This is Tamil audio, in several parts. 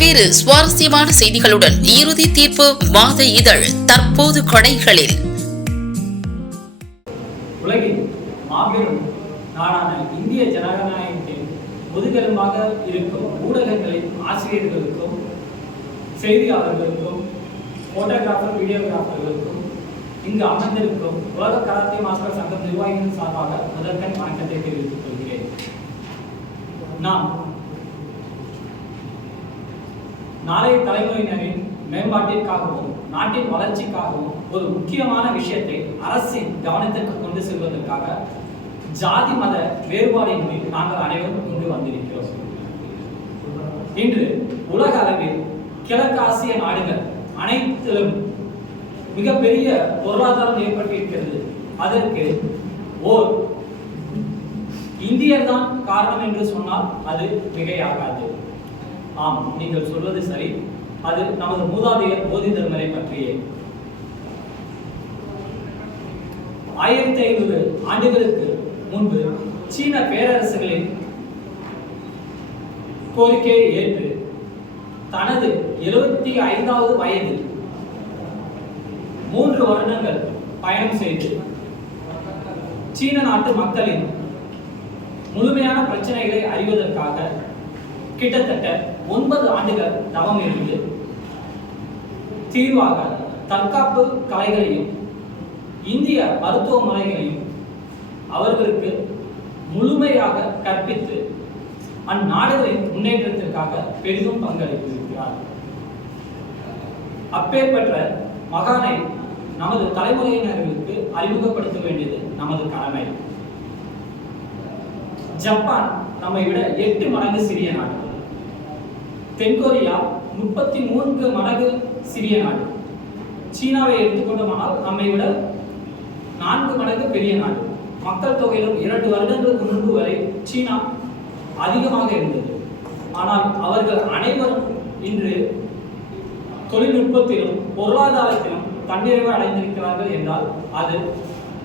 பல்வேறு சுவாரஸ்யமான செய்திகளுடன் இறுதி தீர்ப்பு மாத இதழ் தற்போது கடைகளில். உலகின் மாபெரும் நாடான இந்திய ஜனநாயகத்தின் முதுகெலும்பாக இருக்கும் ஊடகங்களின் ஆசிரியர்களுக்கும் செய்தியாளர்களுக்கும் போட்டோகிராஃபர் வீடியோகிராஃபர்களுக்கும் இங்கு அமர்ந்திருக்கும் உலக கராத்தே மாஸ்டர் சங்கம் நிர்வாகிகள் சார்பாக முதற்கண் வணக்கத்தை தெரிவித்துக் கொள்கிறேன். நாம் நாளைய தலைமுறையினரின் மேம்பாட்டிற்காகவும் நாட்டின் வளர்ச்சிக்காகவும் ஒரு முக்கியமான விஷயத்தை அரசின் கவனத்திற்கு கொண்டு செல்வதற்காக ஜாதி மத வேறுபாடின்றி நாங்கள் அனைவரும் இங்கு வந்திருக்கிறோம். இன்று உலக அளவில் கிழக்காசிய நாடுகள் அனைத்திலும் மிகப்பெரிய பொருளாதாரம் ஏற்பட்டிருக்கிறது. அதற்கு ஓர் இந்தியர் தான் காரணம் என்று சொன்னால் அது மிகையாகாது. ஆம் நீங்கள் சொல்வது சரி. அது நமது மூதாதையர் போதி தர்மரை பற்றியே. ஆயிரத்தி ஐநூறு ஆண்டுகளுக்கு முன்பு சீன பேரரசுகளின் கோரிக்கையை ஏற்று தனது எழுபத்தி ஐந்தாவது வயதில் மூன்று வருடங்கள் பயணம் செய்து சீன நாட்டு மக்களின் முழுமையான பிரச்சனைகளை அறிவதற்காக கிட்டத்தட்ட ஒன்பது ஆண்டுகள் தவம் இருந்து தீர்வாக தற்காப்பு கலைகளையும் இந்திய மருத்துவ முறைகளையும் அவர்களுக்கு முழுமையாக கற்பித்து அந்நாடுகளின் முன்னேற்றத்திற்காக பெரிதும் பங்களித்திருக்கிறார். அப்பேற்பட்ட மகானை நமது தலைமுறையினர்களுக்கு அறிமுகப்படுத்த வேண்டியது நமது கடமை. ஜப்பான் நம்மை விட எட்டு மடங்கு சிறிய நாடுகள். தென்கொரியா முப்பத்தி மூன்று மடங்கு சிறிய நாடு. சீனாவை எடுத்துக்கொண்டோமானால் நம்மை விட நான்கு மடங்கு பெரிய நாடு. மக்கள் தொகையிலும் இரண்டு வருடங்களுக்கு முன்பு வரை சீனா அதிகமாக இருந்தது. ஆனால் அவர்கள் அனைவரும் இன்று தொழில்நுட்பத்திலும் பொருளாதாரத்திலும் தன்னிறைவு அடைந்திருக்கிறார்கள் என்றால் அது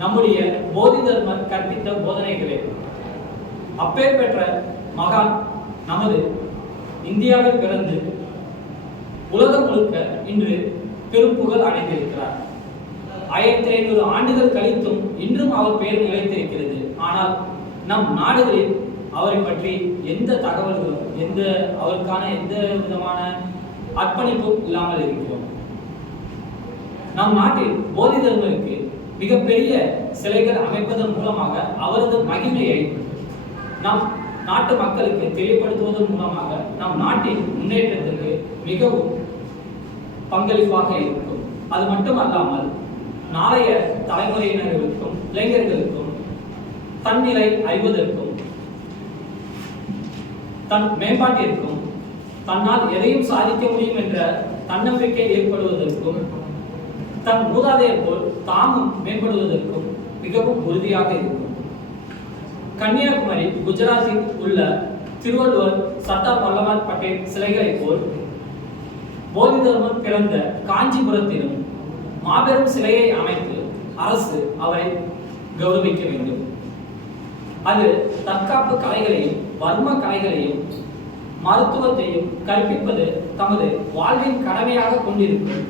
நம்முடைய போதி தர்மர் கற்பித்த போதனைகளே. அப்பேற்பெற்ற மகான் நமது இந்தியாவில் பிறந்து உலகம் முழுக்க இன்று பெரும் புகழ் அடைந்திருக்கிறார். ஆயிரத்தி ஐநூறு ஆண்டுகள் கழித்தும் இன்றும் அவர் பெயர் நிலைத்திருக்கிறது. ஆனால் நம் நாடுகளில் அவரை பற்றி எந்த தகவல்களும் எந்த அவருக்கான எந்த விதமான அர்ப்பணிப்பும் இல்லாமல் இருக்கிறோம். நம் நாட்டில் போதி தர்மருக்கு மிகப்பெரிய சிலைகள் அமைப்பதன் மூலமாக அவரது மகிமையை நம் நாட்டு மக்களுக்கு தெளிவுபடுத்துவதன் மூலமாக நம் நாட்டின் முன்னேற்றத்திற்கு மிகவும் பங்களிப்பாக இருக்கும். அது மட்டும் அல்லாமல் நாளைய தலைமுறையினர்களுக்கும் இளைஞர்களுக்கும் தன்னிலை அறிவதற்கும் தன் மேம்பாட்டிற்கும் தன்னால் எதையும் சாதிக்க முடியும் என்ற தன்னம்பிக்கை ஏற்படுவதற்கும் தன் மூதாதையர் போல் தாமும் மேம்படுவதற்கும் மிகவும் உறுதியாக இருக்கும். கன்னியாகுமரி குஜராத்தில் உள்ள திருவள்ளுவர் சர்தார் வல்லபாய் பட்டேல் சிலைகளைப் போல் போதிதர்மன் பிறந்த காஞ்சிபுரத்திலும் மாபெரும் சிலையை அமைத்து அரசு அவரை கௌரவிக்க வேண்டும். அது தற்காப்பு கலைகளையும் வர்ம கலைகளையும் மருத்துவத்தையும் கற்பிப்பது தமது வாழ்வின் கடமையாக கொண்டிருக்கும்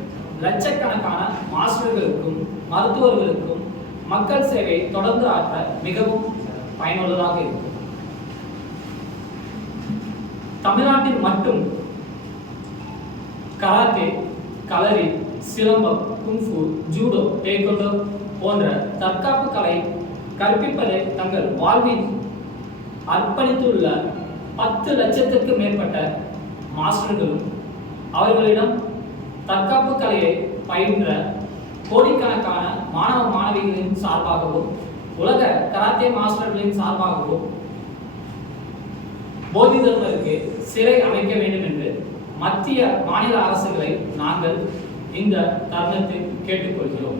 லட்சக்கணக்கான மாஸ்டர்களுக்கும் மருத்துவர்களுக்கும் மக்கள் சேவை தொடர்ந்து ஆற்ற மிகவும் பயனுள்ளதாக இருக்கும். தமிழ்நாட்டில் மட்டும் கராத்தே கலரி சிலம்பம் குங்ஃபு ஜூடோ டேக்வொண்டோ போன்ற தற்காப்பு கலை கற்பிப்பதை தங்கள் வாழ்வில் அர்ப்பணித்துள்ள பத்து லட்சத்திற்கு மேற்பட்ட மாஸ்டர்களும் அவர்களிடம் தற்காப்பு கலையை பயின்ற கோடிக்கணக்கான மாணவ மாணவிகளின் சார்பாகவும் உலக கராத்தே மாஸ்டர்களின் சார்பாகவும் போதி தர்மருக்கு சிலை அமைக்க வேண்டும் என்று மத்திய மாநில அரசுகளை நாங்கள் இந்த தருணத்தில் கேட்டுக்கொள்கிறோம்.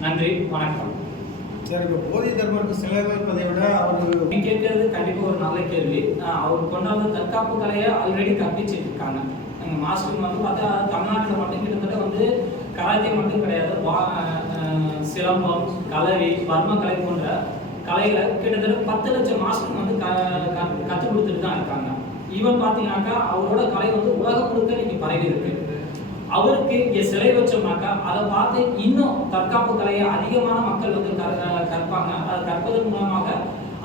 நன்றி வணக்கம். சரி இப்போ போதி தர்மருக்கு சிலை வைப்பதை விட அவர் கேட்கறது கண்டிப்பா ஒரு நல்ல கேள்வி. அவர் கொண்டாந்த தற்காப்பு கலையை ஆல்ரெடி கற்பிச்சிட்டு இருக்காங்க எங்க மாஸ்டர் வந்து பார்த்தா தமிழ்நாட்டில் மட்டும் கிட்டத்தட்ட வந்து கராத்தே மட்டும் கிடையாது வா- சிலம்பம் கலரி வர்ம கலை போன்ற கலைகளை கிட்டத்தட்ட பத்து லட்சம் மாஸ்டர் வந்து க கற்றுக் கொடுத்துட்டு தான் இருக்காங்க. ஈவன் பார்த்தீங்கன்னாக்கா அவரோட கலை வந்து உலகம் முழுக்க இன்னைக்கு பரவி இருக்கு. அவருக்கு இங்க சிலை வச்சோம்னாக்கா அதை பார்த்து இன்னும் தற்காப்பு கலையை அதிகமான மக்கள் வந்து கற்- கற்பாங்க. அதை கற்பதன் மூலமாக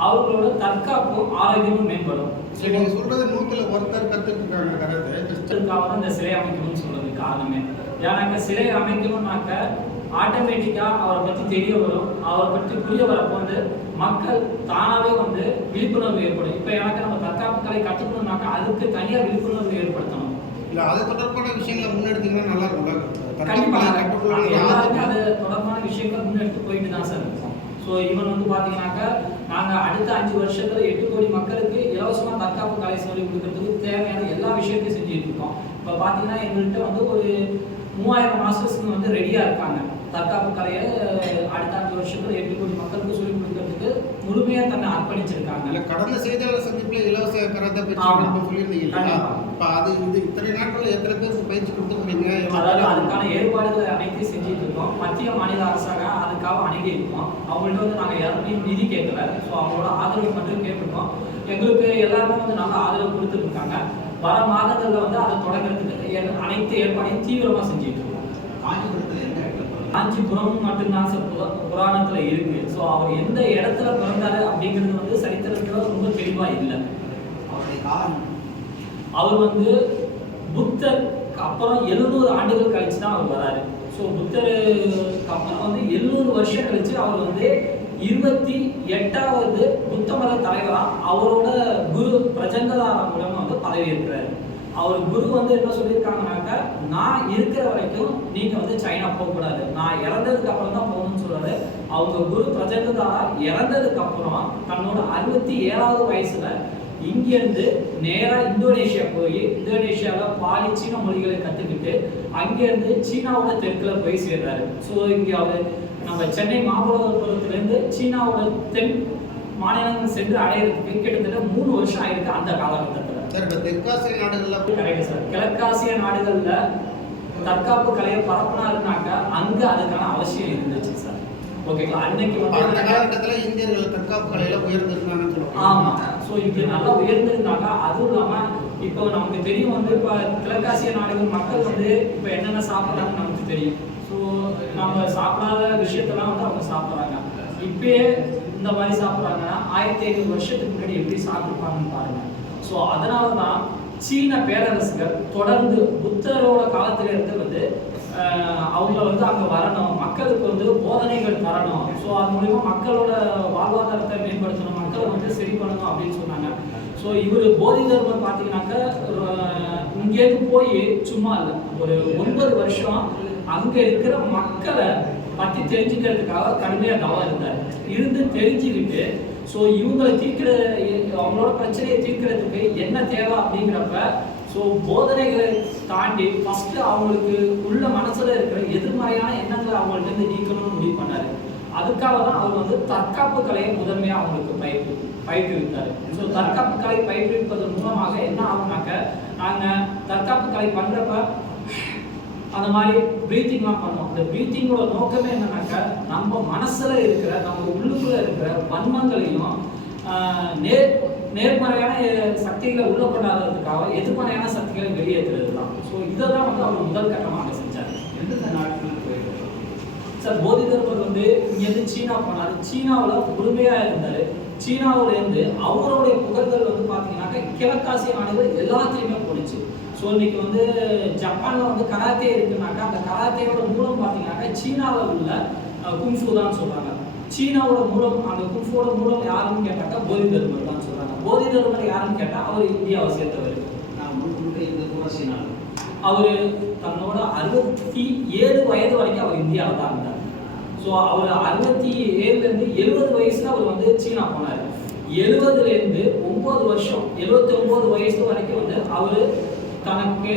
அவர்களோட தற்காப்பு ஆரோக்கியமும் மேம்படும். சரி நீங்க சொல்றது நூத்துல ஒருத்தர் கத்துக்கிட்டாங்க கராத்தே. தான் இந்த சிலை அமைக்கணும்னு சொல்றது காரணமே. ஏன்னாக்க சிலை அமைக்கணும்னாக்க ஆட்டோமேட்டிக்கா அவரை பத்தி தெரிய வரும். அவரை பற்றி புரிய வரப்போ வந்து மக்கள் தானாவே வந்து விழிப்புணர்வு ஏற்படும். இப்போ எனக்கு நம்ம தற்காப்பு கலை கற்றுக்கணும்னாக்கா அதுக்கு தனியா விழிப்புணர்வு ஏற்படுத்தணும். இல்ல அது தொடர்பான விஷயங்களை முன்னெடுத்தீங்கன்னா நல்லா இருக்கும்ல கண்டிப்பா. தற்காப்பு நாங்க கற்றுக்கொள்ள எல்லாருமே யாருக்கு அது தொடர்பான விஷயங்கள் முன்னெடுத்து போயிட்டு தான் சார் இருக்கோம். ஸோ இவன் வந்து பாத்தீங்கன்னாக்கா நாங்க அடுத்த அஞ்சு வருஷத்துல எட்டு கோடி மக்களுக்கு இலவசமா தற்காப்பு கலை சொல்லி கொடுக்கறதுக்கு தேவையான எல்லா விஷயத்தையும் செஞ்சுட்டு இருக்கோம். இப்போ பாத்தீங்கன்னா எங்கள்கிட்ட வந்து ஒரு மூவாயிரம் மாஸ்டர்ஸ்க்கு வந்து ரெடியா இருக்காங்க. தற்காப்பு கலையை அடுத்த அஞ்சு வருஷத்துல எட்டு கோடி மக்களுக்கு சொல்லி கொடுக்கறதுக்கு முழுமையா தன்னை அர்ப்பணிச்சிருக்காங்க. இல்ல கடந்த செய்தியாளர் சந்திப்புல இலவச கராத்தே பயிற்சி சொல்லியிருந்தீங்க. இப்ப அது இது இத்தனை நாட்கள் எத்தனை பேருக்கு பயிற்சி கொடுத்துருக்கீங்க அதாவது அதுக்கான ஏற்பாடுகளை அனைத்தையும் செஞ்சுட்டு இருக்கோம். மத்திய மாநில அரசாங்கம் அதுக்காக அணுகி இருக்கோம். அவங்கள்ட்ட வந்து நாங்கள் யாருமே நிதி கேட்கல. ஸோ அவங்களோட ஆதரவு மட்டும் கேட்டிருக்கோம். எங்களுக்கு எல்லாருமே வந்து நல்ல ஆதரவு கொடுத்துட்டு இருக்காங்க வர மாதங்களில் வந்து அதை தொடங்குறதுக்கு அனைத்து ஏற்பாடையும் தீவிரமாக செஞ்சுட்டு இருக்கோம் காஞ்சிபுரத்துல எந்த இடத்துல பிறந்தார்? காஞ்சிபுரம் மட்டும்தான் புராணத்துல இருக்கு. ஸோ அவர் எந்த இடத்துல பிறந்தாரு அப்படிங்கிறது வந்து சரித்திரத்துல ரொம்ப தெளிவா இல்லை. அவர் வந்து புத்தர் அப்புறம் எழுநூறு ஆண்டுகள் கழிச்சு தான் அவர் வராரு. ஸோ புத்தருக்கு அப்புறம் வந்து எழுநூறு வருஷம் கழிச்சு அவர் வந்து இருபத்தி எட்டாவது புத்த மத தலைவரா அவரோட குரு பிரஜங்கதாரா மூலமா வந்து பதவி இருக்கிறாரு அவர் குரு வந்து என்ன சொல்லியிருக்காங்கனாக்கா நான் இருக்கிற வரைக்கும் நீங்கள் வந்து சைனா போகக்கூடாது. நான் இறந்ததுக்கு அப்புறம் தான் போகணும்னு சொல்றாரு. அவங்க குரு பிரஜங்கதாரா இறந்ததுக்கு அப்புறம் தன்னோட அறுபத்தி ஏழாவது வயசுல இங்கேருந்து நேராக இந்தோனேஷியா போய் இந்தோனேஷியாவில் பாலி சீன மொழிகளை கற்றுக்கிட்டு அங்கேருந்து சீனாவோட தெற்கில் போய் சேர்றாரு. ஸோ இங்கே அவர் நம்ம சென்னை மாமல்லபுரத்துலேருந்து சீனாவோட தென் மாநிலங்கள் சென்று அடையிறதுக்கு கிட்டத்தட்ட மூணு வருஷம் ஆயிருக்கு அந்த காலகட்டத்தில். சார் இப்ப தெற்காசிய நாடுகள்ல கிழக்காசிய நாடுகள்ல தற்காப்பு கலையை பரப்புனாருனாக்கா அங்க அதுக்கான அவசியம் இருந்துச்சு சார். ஓகேங்களா? அன்னைக்கு அந்த காலகட்டத்துல இந்தியர்கள் தற்காப்பு கலையில உயர்ந்திருந்தாங்கன்னு சொல்லுவாங்க. ஆமா ஸோ இது நல்லா உயர்ந்திருந்தாங்க அதுவும் இல்லாம இப்போ நமக்கு தெரியும் வந்து இப்போ கிழக்காசிய நாடுகள் மக்கள் வந்து இப்போ என்னென்ன சாப்பிட்றாங்கன்னு நமக்கு தெரியும். ஸோ நம்ம சாப்பிடாத விஷயத்தெல்லாம் வந்து அவங்க சாப்பிட்றாங்க. இப்பயே இந்த மாதிரி சாப்பிட்றாங்கன்னா ஆயிரத்தி ஐநூறு வருஷத்துக்கு முன்னாடி எப்படி சாப்பிட்டுருப்பாங்கன்னு பாருங்க. ஸோ அதனால தான் சீன பேரரசுகள் தொடர்ந்து புத்தரோட காலத்திலிருந்து வந்து அவங்கள வந்து அங்கே வரணும். மக்களுக்கு வந்து போதனைகள் தரணும். ஸோ அது மூலிமா மக்களோட வாழ்வாதாரத்தை மேம்படுத்தணும். மக்களை வந்து சரி பண்ணணும் அப்படின்னு சொன்னாங்க. ஸோ இவர் போதி தர்மர் பார்த்தீங்கன்னாக்க இங்கேருந்து போய் சும்மா இல்லை. ஒரு ஒன்பது வருஷம் அங்கே இருக்கிற மக்களை பற்றி தெரிஞ்சுக்கிறதுக்காக கடுமையாக தவம் இருந்தார். இருந்து தெரிஞ்சுக்கிட்டு ஸோ இவங்களை தீர்க்கிற அவங்களோட பிரச்சனையை தீர்க்கிறதுக்கு என்ன தேவை அப்படிங்கிறப்ப ஸோ போதனைகளை தாண்டி ஃபஸ்ட்டு அவங்களுக்கு உள்ள மனசில் இருக்கிற எதிர்மறையான எண்ணங்களை அவங்கள்ட்ட இருந்து நீக்கணும்னு முடிவு பண்ணாரு. அதுக்காக தான் அவர் வந்து தற்காப்பு கலையை முதன்மையாக அவங்களுக்கு பயிற்று பயிற்றுவித்தார். ஸோ தற்காப்பு கலை பயிற்றுவிப்பதன் மூலமாக என்ன ஆகுனாக்க நாங்கள் தற்காப்பு கலை பண்ணுறப்ப அந்த மாதிரி ப்ரீத்திங்லாம் பண்ணுவோம். அந்த ப்ரீத்திங்கோட நோக்கமே என்னன்னாக்கா நம்ம மனசுல இருக்கிற நம்ம உள்ளுக்குள்ள இருக்கிற வன்மங்களையும் ஆஹ், நேர் நேர்மறையான சக்திகளை உள்ள கொண்டாடுறதுக்காக எதிர்மறையான சக்திகளை வெளியேற்றுறது தான் ஸோ இதை தான் வந்து அவர் முதல் கட்டமாக செஞ்சார். எந்தெந்த நாட்டுக்கு போயிருக்காரு சார் போதி தர்மர் வந்து இங்கேருந்து சீனா போனார். சீனாவில் உரிமையாக இருந்தார். சீனாவிலேருந்து அவருடைய புகழ்கள் வந்து பார்த்தீங்கன்னாக்கா கிழக்காசிய நாடுகள் எல்லாத்துலேயுமே போனிச்சு. ஸோ இன்னைக்கு வந்து ஜப்பானில் வந்து கராத்தே இருக்குனாக்கா அந்த கராத்தேயோட மூலம் பார்த்தீங்கன்னாக்கா சீனாவில் உள்ள குங்ஃபு தான் சொல்கிறாங்க சீனாவோட மூலம் அந்த குங்ஃபுவோட மூலம் யாருன்னு கேட்டாக்கா போதி தர்மர் தான் சொல்கிறாங்க போதி தர்மர் யாருன்னு கேட்டால் அவர் இந்தியாவை புரட்சி நாடு அவர் தன்னோட அறுபத்தி ஏழு வயது வரைக்கும் அவர் இந்தியாவில் தான் இருந்தார். ஸோ அவர் அறுபத்தி ஏழுலேருந்து எழுபது வயசுல அவர் வந்து சீனா போனார். எழுபதுலேருந்து ஒம்பது வருஷம் எழுபத்தி ஒம்பது வயசு வரைக்கும் வந்து அவர் தனக்கு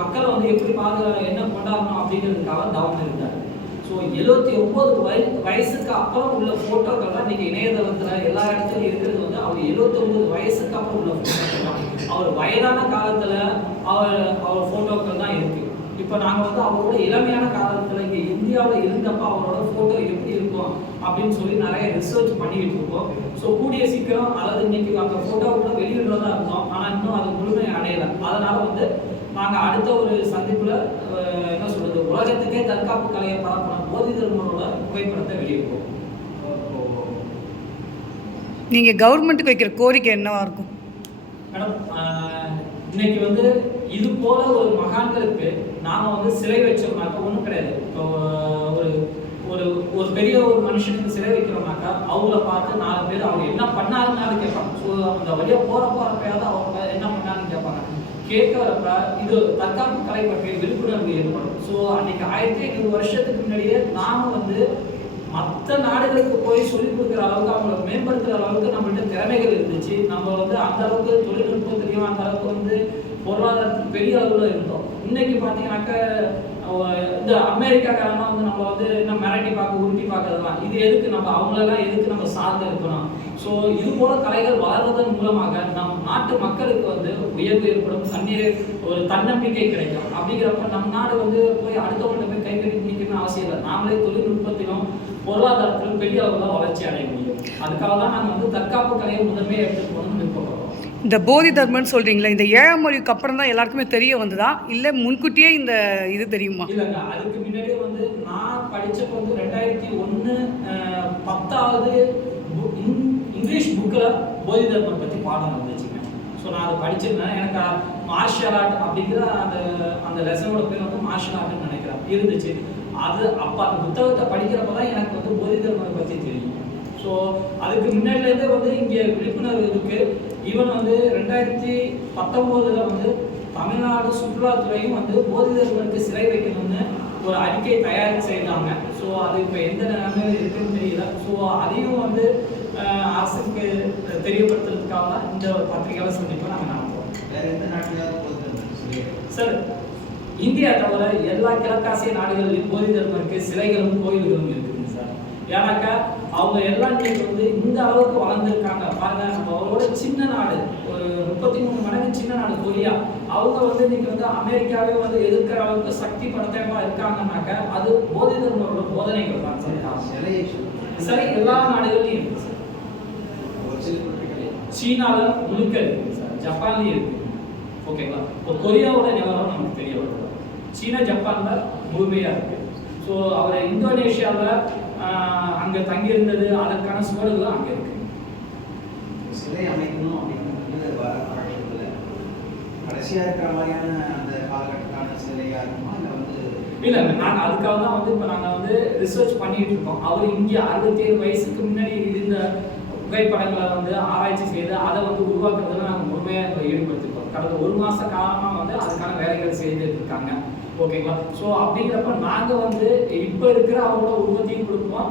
மக்களை வந்து எப்படி பாதுகா என்ன கொண்டாடணும் அப்படிங்கிறதுக்காக தவம் இருந்தார். ஸோ எழுபத்தி ஒம்பது வய வயசுக்கு அப்புறம் உள்ள ஃபோட்டோக்கள்லாம் இன்னைக்கு இணையதளத்தில் எல்லா இடத்துலையும் இருக்கிறது வந்து அவர் எழுபத்தி ஒம்பது வயசுக்கு அப்புறம் உள்ள ஃபோட்டோக்கள் தான் அவர் வயதான காலத்தில் அவர் அவர் ஃபோட்டோக்கள் தான் இருக்குது இப்போ நாங்கள் வந்து அவரோட இளமையான காலத்தில் இங்கே இந்தியாவில் இருந்தப்ப அவரோட ஃபோட்டோ எப்படி இருக்கும் அப்படின்னு சொல்லி நிறைய ரிசர்ச் பண்ணிக்கிட்டு இருக்கோம் ஸோ கூடிய சீக்கிரம் அதாவது இன்னைக்கு அந்த ஃபோட்டோ கூட வெளியிடுறதா இருந்தோம். ஆனால் இன்னும் அது முழுமை அடையலை. அதனால வந்து நாங்கள் அடுத்த ஒரு சந்திப்பில் என்ன சொல்றது உலகத்துக்கே தற்காப்பு கலையை பரப்பணும் போதி தர்மரோட புகைப்படத்தை வெளியிடுவோம். நீங்கள் கவர்மெண்ட்டுக்கு வைக்கிற கோரிக்கை என்னவா இருக்கும்? மேடம் இன்னைக்கு வந்து இது போல ஒரு மகான்களுக்கு நாம வந்து சிலை வச்சோம்னாக்க ஒன்றும் கிடையாது. இப்போ ஒரு ஒரு ஒரு பெரிய ஒரு மனுஷனுக்கு சிலை வைக்கிறோம்னாக்கா அவங்கள பார்த்து நாலு பேர் அவங்க என்ன பண்ணாருன்னு கேட்பாங்க. ஸோ அந்த வழியா போற போறப்பயாவது அவங்க என்ன பண்ணாருன்னு கேட்பாங்க. கேட்கறப்ப இது தற்காப்பு கலை பற்றிய விழிப்புணர்வு ஏற்படும். ஸோ அன்னைக்கு ஆயிரத்தி ஐநூறு வருஷத்துக்கு முன்னாடியே நாம வந்து மற்ற நாடுகளுக்கு போய் சொல்லிக் கொடுக்குற அளவுக்கு அவங்கள மேம்படுத்துற அளவுக்கு நம்மள்ட்ட திறமைகள் இருந்துச்சு. நம்ம வந்து அந்த அளவுக்கு தொழில்நுட்பத்திலையும் அந்த அளவுக்கு வந்து பொருளாதாரத்துக்கு பெரிய அளவில் இருந்தோம். இன்னைக்கு பார்த்தீங்கன்னாக்கா இந்த அமெரிக்காக்காரங்க வந்து நம்ம வந்து என்ன மிரட்டி பார்க்க உருட்டி பார்க்கறதுலாம். இது எதுக்கு? நம்ம அவங்களெல்லாம் எதுக்கு நம்ம சார்ந்து இருக்கணும்? ஸோ இது போல கலைகள் வளர்வதன் மூலமாக நம் நாட்டு மக்களுக்கு வந்து உயர்வு ஏற்படும் தண்ணீர் ஒரு தன்னம்பிக்கை கிடைக்கும். அப்படிங்கிறப்ப நம் நாடு வந்து போய் அடுத்தவங்கள்ட்ட போய் கை கட்டி நிற்கணும்னு அவசியம் இல்லை. நாமளே தொழில்நுட்பத்திலும் பொருளாதாரத்திலும் பெரிய அளவில் வளர்ச்சி அடைய முடியும். அதுக்காக தான் நாங்கள் வந்து தற்காப்பு கலையை முதன்மையாக எடுத்துகிட்டு போகணும்னு இந்த போதி தர்மம்னு சொல்கிறீங்களே இந்த ஏழாம் மொழிக்கு அப்புறம் தான் எல்லாருக்குமே தெரிய வந்ததா? இல்லை முன்கூட்டியே இந்த இது தெரியுமா? இல்லைங்க அதுக்கு முன்னாடியே வந்து நான் படிச்சப்ப வந்து ரெண்டாயிரத்தி ஒன்று பத்தாவது இங்கிலீஷ் புக்கில் போதி தர்மம் பற்றி பாடம் வந்துச்சுங்க ஸோ நான் அதை படிச்சிருந்தேன். எனக்கு மார்ஷியல் ஆர்ட் அப்படிங்கிற அந்த அந்த லெசனோட பேர் வந்து மார்ஷியல் ஆர்ட்னு நினைக்கிறேன். இருந்துச்சு. அது அப்போ அந்த புத்தகத்தை படிக்கிறப்ப தான் எனக்கு வந்து போதி தர்மத்தை பற்றி தெரியும். ஸோ அதுக்கு முன்னாடிலேருந்தே வந்து இங்கே விழிப்புணர்வு இருக்கு. ஈவன் வந்து ரெண்டாயிரத்தி பத்தொம்போதில் வந்து தமிழ்நாடு சுற்றுலாத்துறையும் வந்து போதி தர்மருக்கு சிலை வைக்கணும்னு ஒரு அறிக்கை தயார் செய்தாங்க. ஸோ அது இப்போ எந்த நிலைமையில் இருக்குன்னு தெரியல. ஸோ அதையும் வந்து அரசுக்கு தெரியப்படுத்துறதுக்காக இந்த பத்திரிகையாளர் சந்திப்பை நாங்கள் நடத்துவோம் வேற எந்த சொல்லி சார் இந்தியா தவிர எல்லா கிழக்காசிய நாடுகளிலும் போதி தர்மருக்கு சிலைகளும் கோயில்களும் இருக்குங்க சார் ஏன்னாக்கா அவங்க எல்லாம் இன்னைக்கு வந்து இந்த அளவுக்கு வளர்ந்துருக்காங்க. பாருங்க நம்ம அவரோட சின்ன நாடு ஒரு முப்பத்தி மூணு மடங்கு சின்ன நாடு கொரியா. அவங்க வந்து இன்னைக்கு வந்து அமெரிக்காவே வந்து எதிர்க்கிற அளவுக்கு சக்தி படுத்தமா இருக்காங்கன்னாக்க அது போதி தர்மரோட போதனைகள் தான். சார். சிலை எல்லா நாடுகள்லையும் சார். சீனால முழுக்க இருக்கு சார். ஜப்பான்லயும் இருக்கு. ஓகேங்களா? இப்போ கொரியாவோட நிலவரம் நமக்கு தெரிய வரும் சீனா ஜப்பான்ல முழுமையா இருக்கு. ஸோ அவர் இந்தோனேஷியாவில் அங்கே தங்கியிருந்தது அதற்கான சுவடுகளும் அங்கே இருக்கு. சிலை அமைக்கணும் அப்படின்னு வர பழக்கத்தில் கடைசியாக இருக்கிற மாதிரியான அந்த காலகட்டத்தான சிலையாக இருக்குமா? இல்லை வந்து இல்ல நாங்க அதுக்காக தான் வந்து இப்போ நாங்க வந்து ரிசர்ச் பண்ணிட்டு இருக்கோம். அவர் இங்கே அறுபத்தேழு வயசுக்கு முன்னாடி இருந்த புகைப்படங்களை வந்து ஆராய்ச்சி செய்து அதை வந்து உருவாக்குறதுல நாங்கள் முழுமையாக ஈடுபடுத்திருக்கோம். கடந்த ஒரு மாச காலமா வந்து அதுக்கான வேலைகள் செய்துட்டு இருக்காங்க. ஓகேங்களா? ஸோ அப்படிங்கிறப்ப நாங்கள் வந்து இப்போ இருக்கிற அவரோட உற்பத்தியும் கொடுப்போம்.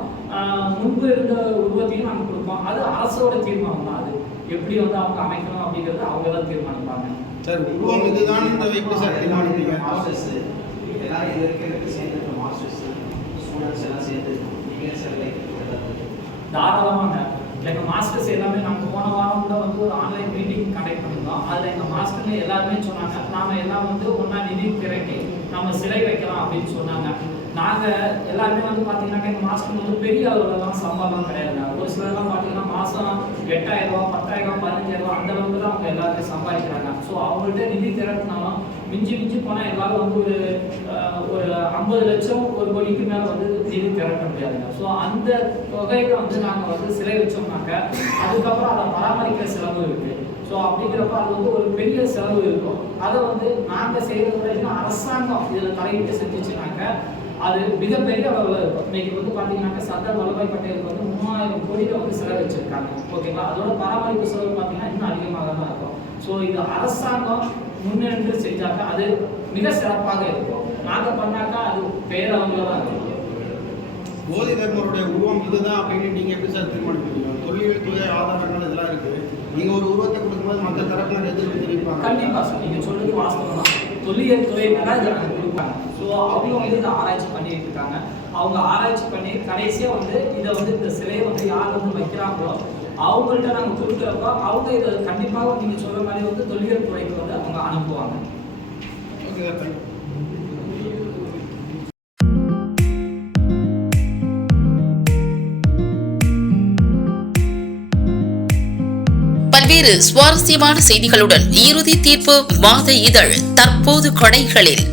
முன்பு இருந்த உற்பத்தியும் நாங்கள் கொடுப்போம். அது அரசோட தீர்மானம் தான் அது. எப்படி வந்து அவங்க அமைக்கணும் அப்படிங்கிறது அவங்க தான் தீர்மானிப்பாங்க சார் உருவம் இதுதான் இந்த எப்படி சார் தீர்மானிப்பீங்க மாஸ்டர்ஸ் எல்லாரும் இது வரைக்கும் சேர்ந்து மாஸ்டர்ஸ் ஸ்டூடெண்ட்ஸ் எல்லாம் சேர்ந்து நீங்கள் சிலை ஏதாவது தாராளமாங்க. எங்கள் மாஸ்டர்ஸ் எல்லாமே நம்ம போன வாரம் கூட வந்து ஒரு ஆன்லைன் மீட்டிங் கண்டக்ட் பண்ணியிருந்தோம் அதில் எங்கள் மாஸ்டர்னு எல்லாருமே சொன்னாங்க. நாம எல்லாம் வந்து ஒன்றா நிதி திரட்டி நம்ம சிலை வைக்கலாம் அப்படின்னு சொன்னாங்க. நாங்கள் எல்லாருமே வந்து பார்த்தீங்கன்னா எங்கள் மாஸ்டர் வந்து பெரிய அளவுலலாம் சம்பளம் கிடையாதுங்க ஒரு சிலர்லாம் பார்த்தீங்கன்னா மாதம் எட்டாயிரம் ரூபா பத்தாயிரம் ரூபா பதினஞ்சாயிரம் ரூபா அந்த அளவுக்கு தான் அவங்க எல்லாருமே சம்பாதிக்கிறாங்க. ஸோ அவங்கள்ட்ட நிதி திரட்டினாலும் மிஞ்சி மிஞ்சி போனால் எல்லாரும் வந்து ஒரு ஒரு ஐம்பது லட்சம் ஒரு கோடிக்கு மேலே வந்து நிதி திரட்ட முடியாதுங்க. ஸோ அந்த தொகையில வந்து நாங்கள் வந்து சிலை வச்சோம்னாக்க அதுக்கப்புறம் அதை பராமரிக்கிற செலவு இருக்கு. ஸோ அப்படிங்கிறப்ப அது வந்து ஒரு பெரிய செலவு இருக்கும். அதை வந்து நாங்கள் செய்கிறத விட இன்னும் அரசாங்கம் இதில் தலையிட்டு செஞ்சுச்சுனாக்க அது மிகப்பெரிய அளவில் இருக்கும். இன்னைக்கு வந்து பார்த்தீங்கன்னாக்கா சர்தார் வல்லபாய் பட்டேலுக்கு வந்து மூவாயிரம் கோடியில் வந்து செலவு வச்சிருக்காங்க ஓகேங்களா? அதோட பராமரிப்பு செலவு பார்த்தீங்கன்னா இன்னும் அதிகமாக தான் இருக்கும். ஸோ இது அரசாங்கம் முன்னின்று செஞ்சாக்க அது மிக சிறப்பாக இருக்கும். நாங்கள் பண்ணாக்கா அது பேரளவில் தான் இருக்கும். போதி தர்மருடைய உருவம் இதுதான் அப்படின்னு நீங்கள் எப்படி சார் தீர்மானிக்கிறீங்க தொழில் துறை ஆதாரங்கள் இதெல்லாம் இருக்குது நீங்க ஒரு உருவத்தை கொடுக்கும்போது மற்ற தரப்பினர் எதிர்ப்பு தெரிவிப்பாங்க கண்டிப்பா சார். நீங்க சொல்றது வாஸ்தவம் தான். தொல்லியல் துறையினரா இதை நாங்கள் கொடுப்பாங்க. ஸோ அவங்க வந்து இதை ஆராய்ச்சி பண்ணிட்டு இருக்காங்க. அவங்க ஆராய்ச்சி பண்ணி கடைசியா வந்து இதை வந்து இந்த சிலையை வந்து யார் வந்து வைக்கிறாங்களோ அவங்கள்ட்ட நாங்கள் கொடுக்குறப்போ அவங்க இதை கண்டிப்பாக நீங்க சொல்ற மாதிரி வந்து தொல்லியல் துறைக்கு வந்து அவங்க அனுப்புவாங்க. ஓகே. பல்வேறு சுவாரஸ்யமான செய்திகளுடன் இறுதி தீர்ப்பு மாத இதழ் தற்போது கடைகளில்.